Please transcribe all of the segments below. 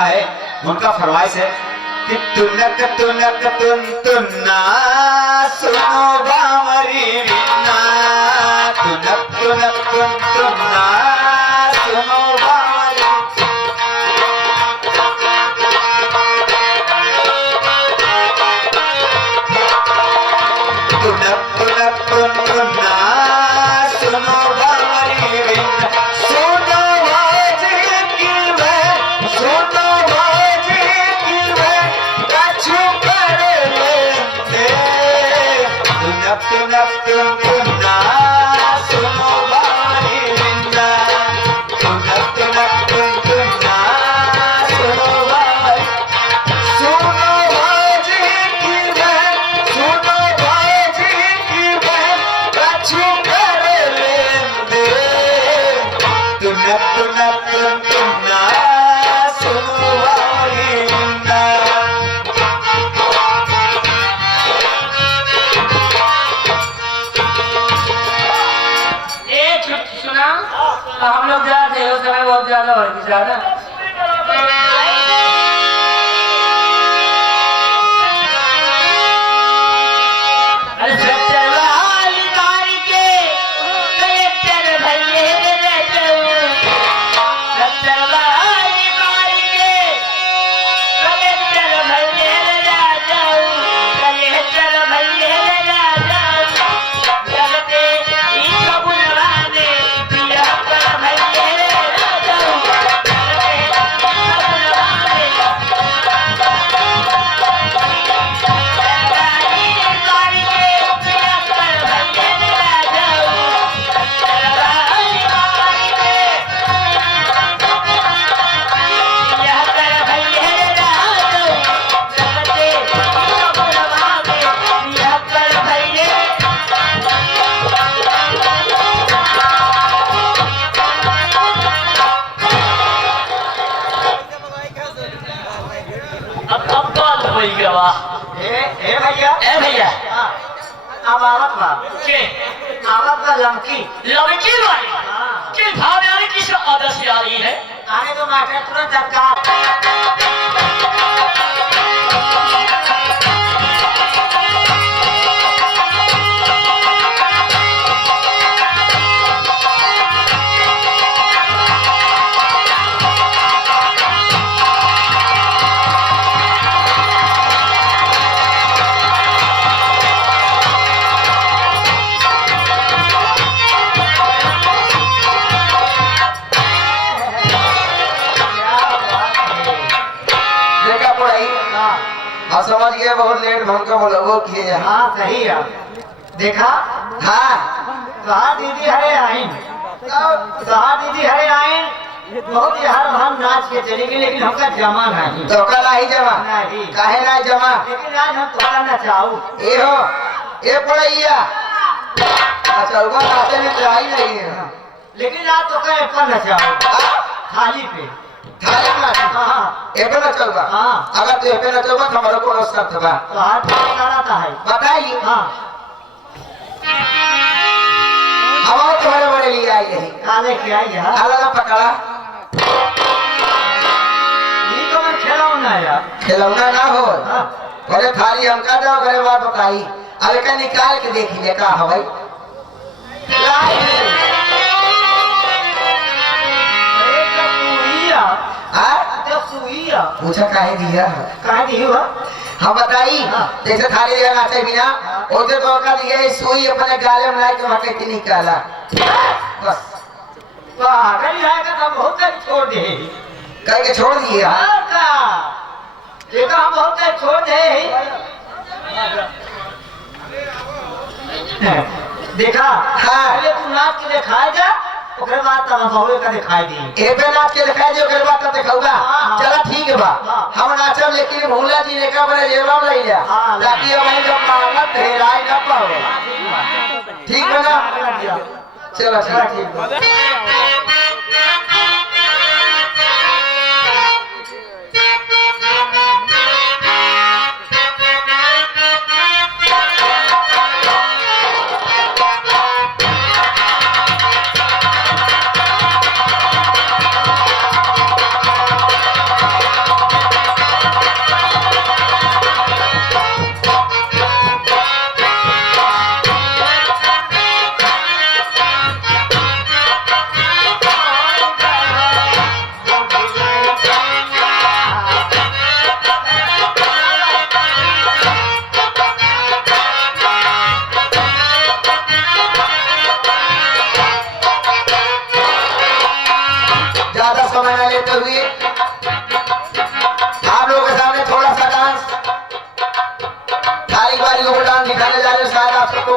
है उनका फरमाइश है कि तुनक तुनक तुन तुन्ना सुनो बामरी रीना तुनक तुनक तुन तुन्ना सुनो बामरी तुनक तुनक तुन तुन्ना सुनो बामरी रीना सुनो बाजी की मैं सुनो तुनक तुन तुन्ना सुनो बारी बिंदा तुनक तुनक तुन तुन्ना सुनो बारी सुनो बाजी की बहन सुनो बाजी की बहन कछु कर लेंदे तुनक तुनक तुन तुन्ना सुनो बारी बिंदा। हम लोग जाते हैं उस समय बहुत ज्यादा हो रही ज्यादा भैया अब आवत का लमकी वाली किस भाव में आ रही किस आदत से आ रही है आने तो मास्टर तुरंत झटका समझ गए बहुत लेट भंका बोलो किए। हाँ सही है देखा हाँ कहा दीदी हरे आइन कहा दीदी हरे आइन बहुत यार हम नाच के चलेंगे लेकिन हमका जमा नहीं तो कल ही जमा नहीं काहे ना जमा लेकिन आज हम थोड़ा नचाऊ ए हो ए पड़ैया अच्छा उगा नाचे में तो आई नहीं है लेकिन आज तो कहे पर नचाऊ थाली पे थाली पे नाच हाँ एपे ना चलबा हाँ अगर तू एपे ना चलबा हमारा कोनो शर्त बा तो हाथ कराता है बताइए। हाँ हमारे तुम्हारे बड़े लिए आई है काले क्या यार अलग पकड़ा ये तो मैं खिलौना यार खिलौना ना हो हाँ अरे थाली हमका दो करे बात बताई अरे का निकाल के देखी ले का हवाई पूछा काहे दिया कहा दी हुआ हम बताई जैसे थाली दिया नाचे बिना उधर तो का दिए सुई अपने गाले में लाई के मके निकाला बस पागल है का बहुत छोड़ दे कह के छोड़ दिए का देखा हम बहुत छोड़ दे देखा हाँ पहले तू नाच के दिखाए जा ओकरे बाद तब बहुए का दिखाई दी एबे नाच के दिखाई दे ओकरे बाद तब दिखाऊगा चला ठीक बा हम नाचब लेकिन भूला जी ने का बड़े जेबा में ले जा ताकि हमें जब मांगत हेराई ना पाओ ठीक है ना चलो ठीक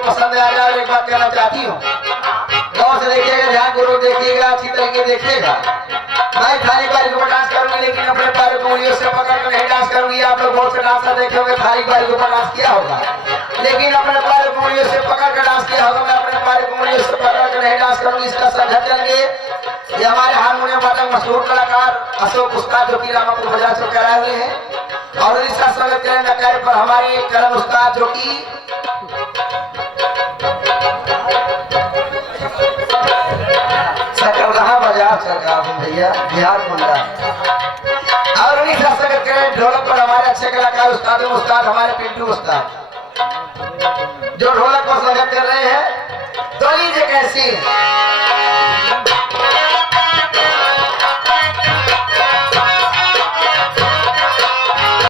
पसंद आ जाए एक बात कहना चाहती हूँ, गौर से देखिएगा, ध्यान पूर्वक देखिएगा, अच्छी तरीके देखिएगा। मैं थाली बारी के ऊपर डांस करूंगी, लेकिन अपने पैरों को उंगलियों से पकड़ कर नहीं डांस करूंगी। आप लोग बहुत से डांसर देखे होंगे थाली बारी के ऊपर डांस किया होगा, लेकिन अपने पैरों को उंगलियों से पकड़ कर डांस किया होगा। मैं अपने पैरों को उंगलियों से पकड़ कर नहीं डांस करूंगी। इसका संघर्ष करेंगे। ये हमारे हारमोनियम वादक मशहूर कलाकार अशोक उस्ताद जो कि रामापुर बाजार से कराए हुए हैं, और इसका स्वागत करें नकार पर हमारे करण उस्ताद जो कि सकलदहा बाजार सरकार भैया बिहार मुंडा, और उन्हीं का स्वागत करें ढोलक पर हमारे अच्छे कलाकार उस्ताद हमारे पिंटू उस्ताद जो ढोलक पर स्वागत कर रहे हैं। तो लीजिए कैसी